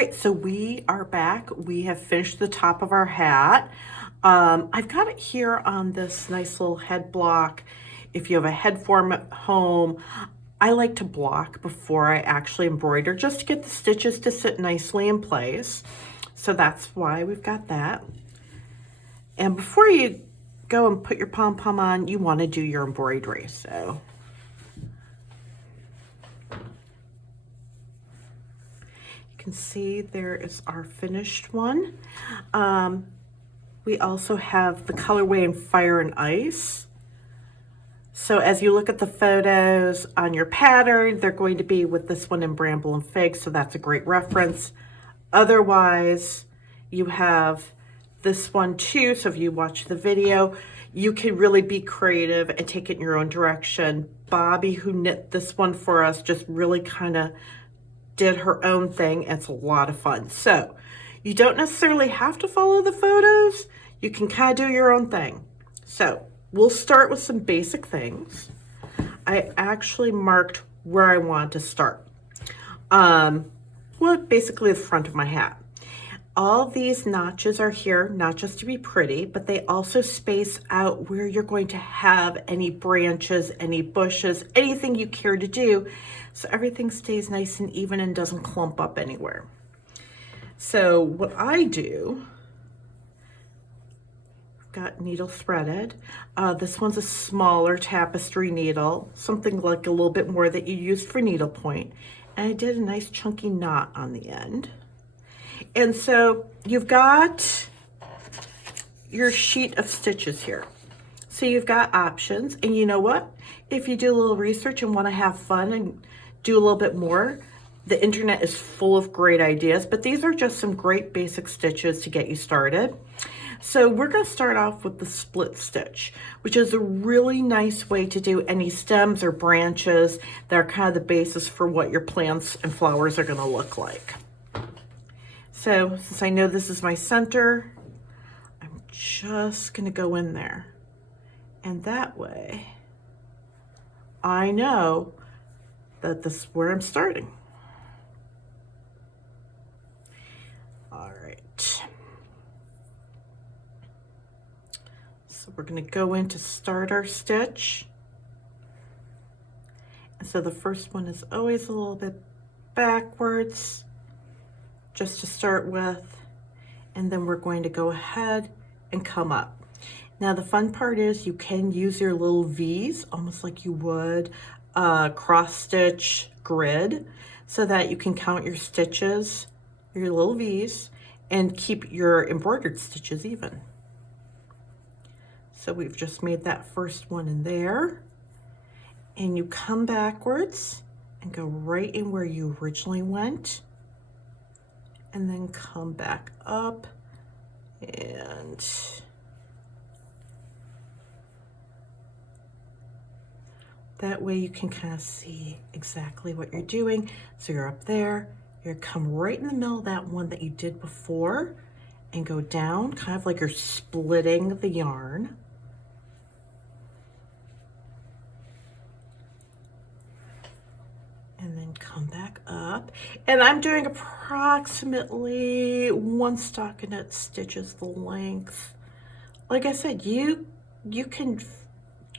right, so we are back. We have finished the top of our hat. I've got it here on this nice little head block. If you have a head form at home, I like to block before I actually embroider just to get the stitches to sit nicely in place. So that's why we've got that. And before you go and put your pom-pom on, you want to do your embroidery. So you can see there is our finished one. We also have the colorway in Fire and Ice. So as you look at the photos on your pattern, they're going to be with this one in Bramble and Fig, so that's a great reference. Otherwise, you have this one too, so if you watch the video, you can really be creative and take it in your own direction. Bobby, who knit this one for us, just really kind of did her own thing. It's a lot of fun. So you don't necessarily have to follow the photos. You can kind of do your own thing. So we'll start with some basic things. I actually marked where I want to start. Well, basically the front of my hat. All these notches are here, not just to be pretty, but they also space out where you're going to have any branches, any bushes, anything you care to do, so everything stays nice and even and doesn't clump up anywhere. So what I do, I've got needle threaded. This one's a smaller tapestry needle, something like a little bit more that you used for needlepoint. And I did a nice chunky knot on the end. And so you've got your sheet of stitches here. So you've got options, and you know what? If you do a little research and want to have fun and do a little bit more, the internet is full of great ideas, but these are just some great basic stitches to get you started. So we're going to start off with the split stitch, which is a really nice way to do any stems or branches that are kind of the basis for what your plants and flowers are going to look like. So since I know this is my center, I'm just going to go in there. And that way, I know that this is where I'm starting. All right. So we're going to go in to start our stitch. And so the first one is always a little bit backwards, just to start with, and then we're going to go ahead and come up. Now the fun part is you can use your little V's almost like you would a cross stitch grid, so that you can count your stitches, your little V's, and keep your embroidered stitches even. So we've just made that first one in there, and you come backwards and go right in where you originally went, and then come back up, and that way you can kind of see exactly what you're doing. So you're up there, you're come right in the middle of that one that you did before and go down, kind of like you're splitting the yarn. And then come back up. And I'm doing approximately 1 stockinette stitches the length. Like I said, you can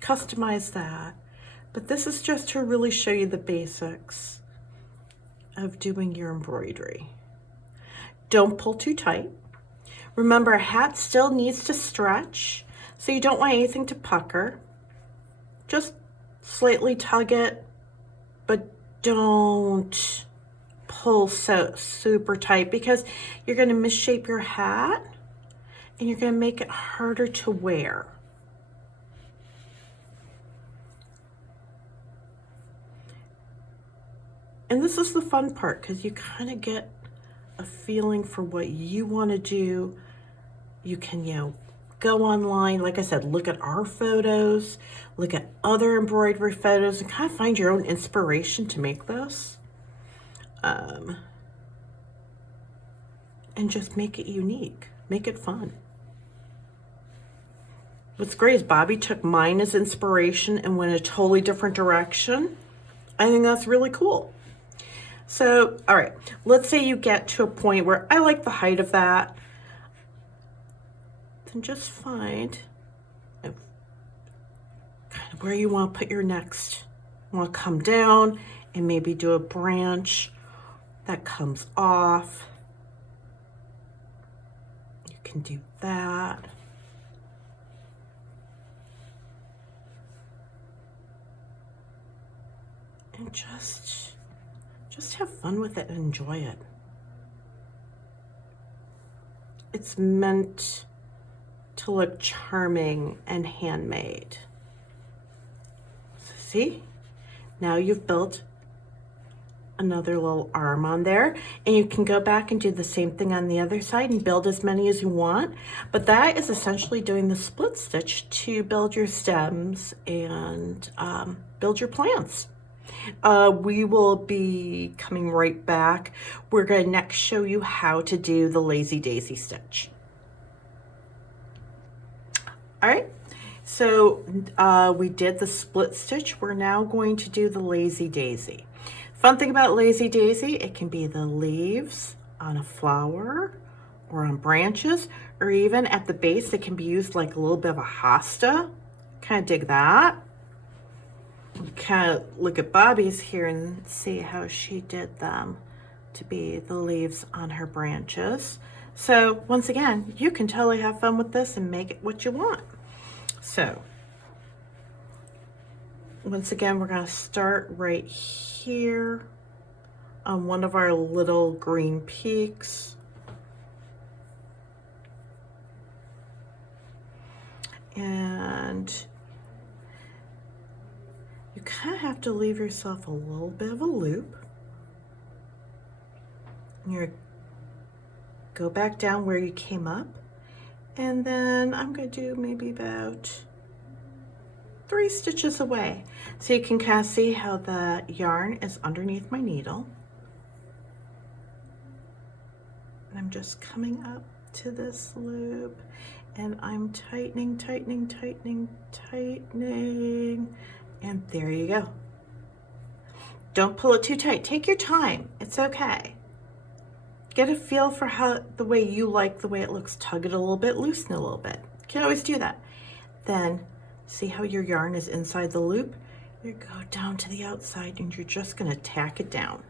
customize that, but this is just to really show you the basics of doing your embroidery. Don't pull too tight. Remember, a hat still needs to stretch, so you don't want anything to pucker. Just slightly tug it, but don't pull so super tight, because you're going to misshape your hat and you're going to make it harder to wear. And this is the fun part, because you kind of get a feeling for what you want to do. You can, go online, like I said, look at our photos, look at other embroidery photos, and kind of find your own inspiration to make this. And just make it unique, make it fun. What's great is Bobby took mine as inspiration and went a totally different direction. I think that's really cool. So, all right, let's say you get to a point where I like the height of that, then just find kind of where you want to put your next. You want to come down and maybe do a branch that comes off. You can do that. And just have fun with it and enjoy it. It's meant to look charming and handmade. So see, now you've built another little arm on there, and you can go back and do the same thing on the other side and build as many as you want. But that is essentially doing the split stitch to build your stems and build your plants. We will be coming right back. We're going to next show you how to do the lazy daisy stitch. All right, so we did the split stitch. We're now going to do the lazy daisy. Fun thing about lazy daisy, it can be the leaves on a flower or on branches, or even at the base, it can be used like a little bit of a hosta. Kind of dig that. Kind of look at Bobby's here and see how she did them to be the leaves on her branches. So once again, you can totally have fun with this and make it what you want. So once again, we're going to start right here on one of our little green peaks. And you kind of have to leave yourself a little bit of a loop. You're go back down where you came up, and then I'm going to do maybe about 3 stitches away. So you can kind of see how the yarn is underneath my needle. And I'm just coming up to this loop, and I'm tightening, tightening, tightening, tightening. And there you go. Don't pull it too tight. Take your time. It's okay. Get a feel for how the way you like the way it looks. Tug it a little bit, loosen it a little bit. You can always do that. Then see how your yarn is inside the loop? You go down to the outside and you're just going to tack it down.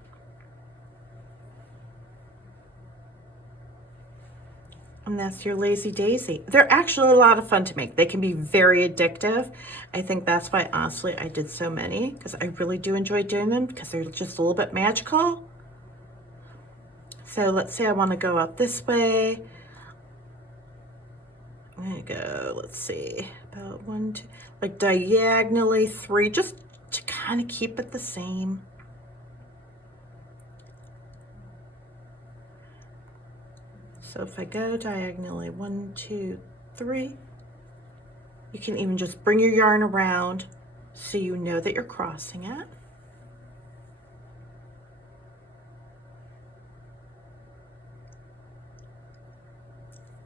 And that's your lazy daisy. They're actually a lot of fun to make. They can be very addictive. I think that's why, honestly, I did so many, because I really do enjoy doing them because they're just a little bit magical. So let's say I want to go up this way. I'm going to go, let's see, about 1, 2, like diagonally 3, just to kind of keep it the same. So if I go diagonally 1, 2, 3, you can even just bring your yarn around so you know that you're crossing it.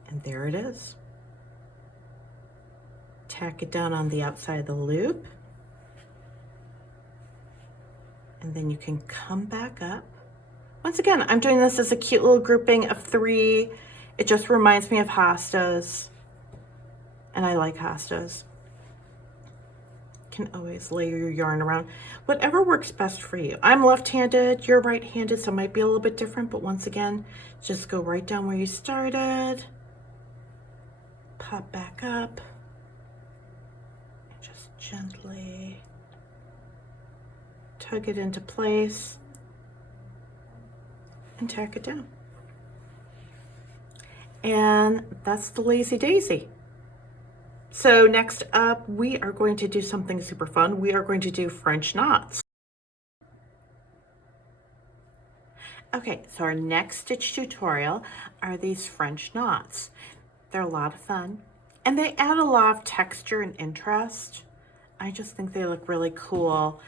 And there it is. Tack it down on the outside of the loop. And then you can come back up. Once again, I'm doing this as a cute little grouping of 3. It just reminds me of hostas. And I like hostas. You can always layer your yarn around. Whatever works best for you. I'm left-handed, you're right-handed, so it might be a little bit different, but once again, just go right down where you started. Pop back up. And just gently tug it into place. And tack it down. And that's the lazy daisy. So next up, we are going to do something super fun. We are going to do French knots. Okay, so our next stitch tutorial are these French knots. They're a lot of fun, and they add a lot of texture and interest. I just think they look really cool.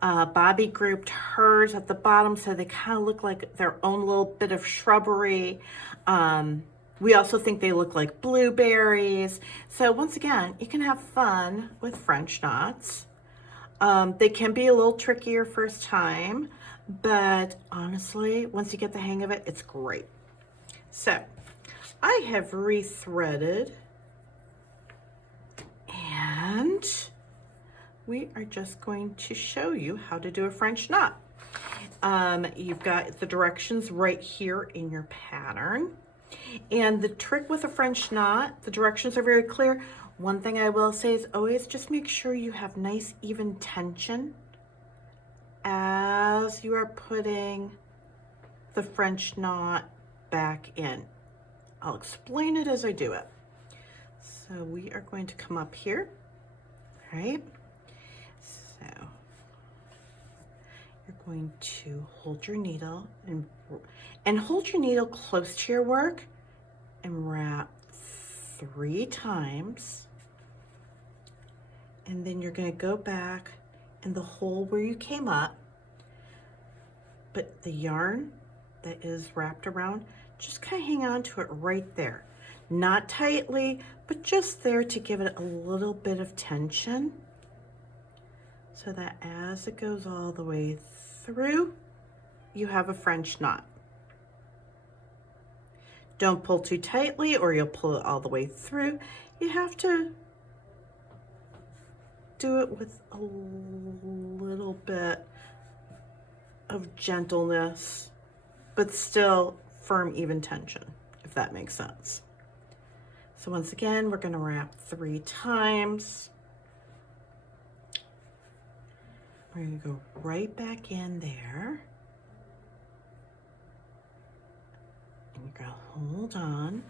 Bobby grouped hers at the bottom, so they kind of look like their own little bit of shrubbery. We also think they look like blueberries. So once again, you can have fun with French knots. They can be a little trickier first time, but honestly, once you get the hang of it, it's great. So I have rethreaded, and we are just going to show you how to do a French knot. You've got the directions right here in your pattern. And the trick with a French knot, the directions are very clear. One thing I will say is always just make sure you have nice even tension as you are putting the French knot back in. I'll explain it as I do it. So we are going to come up here, right? So you're going to hold your needle and hold your needle close to your work and wrap 3 times. And then you're going to go back in the hole where you came up, but the yarn that is wrapped around, just kind of hang on to it right there. Not tightly, but just there to give it a little bit of tension, so that as it goes all the way through, you have a French knot. Don't pull too tightly or you'll pull it all the way through. You have to do it with a little bit of gentleness, but still firm, even tension, if that makes sense. So once again, we're going to wrap 3 times. We're going to go right back in there. And you're going to hold on.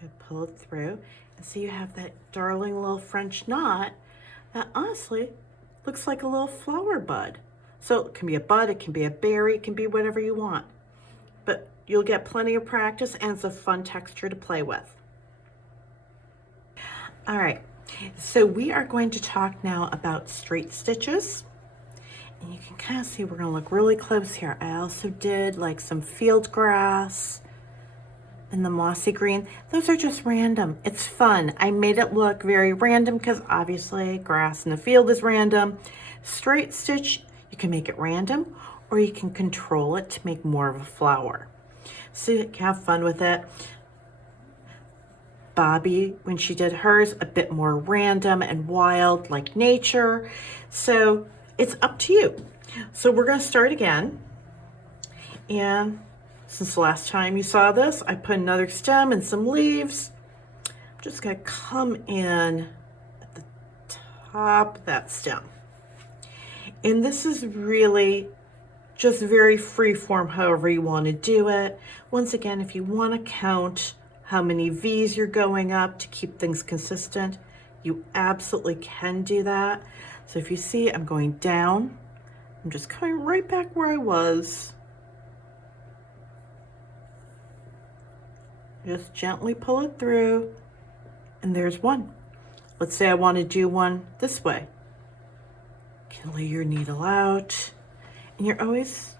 You're going to pull it through. And so you have that darling little French knot that honestly looks like a little flower bud. So it can be a bud, it can be a berry, it can be whatever you want. But you'll get plenty of practice and it's a fun texture to play with. All right, so we are going to talk now about straight stitches. And you can kind of see we're gonna look really close here. I also did like some field grass and the mossy green. Those are just random. It's fun. I made it look very random because obviously grass in the field is random. Straight stitch, you can make it random or you can control it to make more of a flower. So you can have fun with it. Bobby, when she did hers, a bit more random and wild like nature. So it's up to you. So we're gonna start again. And since the last time you saw this, I put another stem and some leaves. I'm just gonna come in at the top of that stem. And this is really just very free form, however you want to do it. Once again, if you want to count how many V's you're going up to keep things consistent, you absolutely can do that. So if you see, I'm going down. I'm just coming right back where I was. Just gently pull it through, and there's one. Let's say I want to do one this way. You can lay your needle out, and you're always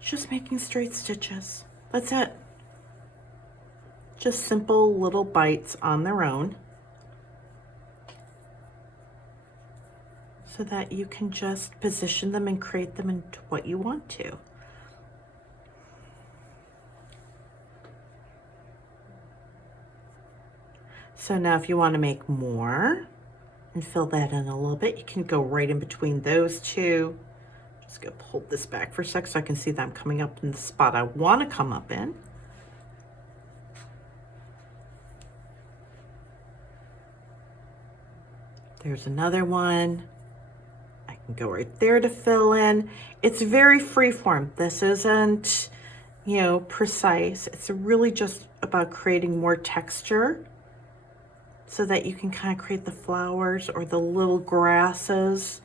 just making straight stitches. That's it. Just simple little bites on their own, so that you can just position them and create them into what you want to. So now if you want to make more and fill that in a little bit, you can go right in between those two. Just gonna hold this back for a sec so I can see that I'm coming up in the spot I want to come up in. There's another one. I can go right there to fill in. It's very free form. This isn't, you know, precise. It's really just about creating more texture so that you can kind of create the flowers or the little grasses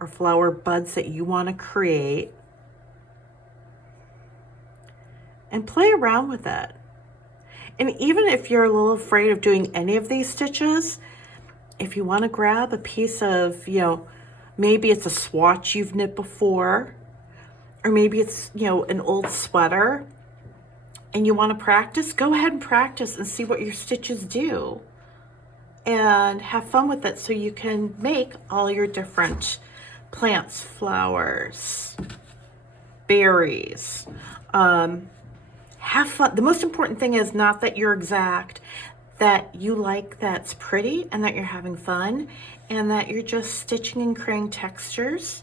or flower buds that you want to create. And play around with it. And even if you're a little afraid of doing any of these stitches, if you want to grab a piece of, you know, maybe it's a swatch you've knit before, or maybe it's, you know, an old sweater, and you want to practice, go ahead and practice and see what your stitches do. And have fun with it so you can make all your different plants, flowers, berries. Have fun. The most important thing is not that you're exact, that you like that's pretty and that you're having fun and that you're just stitching and creating textures.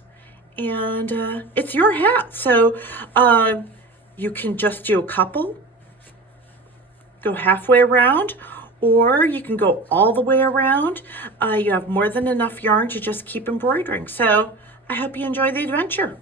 And it's your hat. So you can just do a couple, go halfway around, or you can go all the way around. You have more than enough yarn to just keep embroidering. So I hope you enjoy the adventure.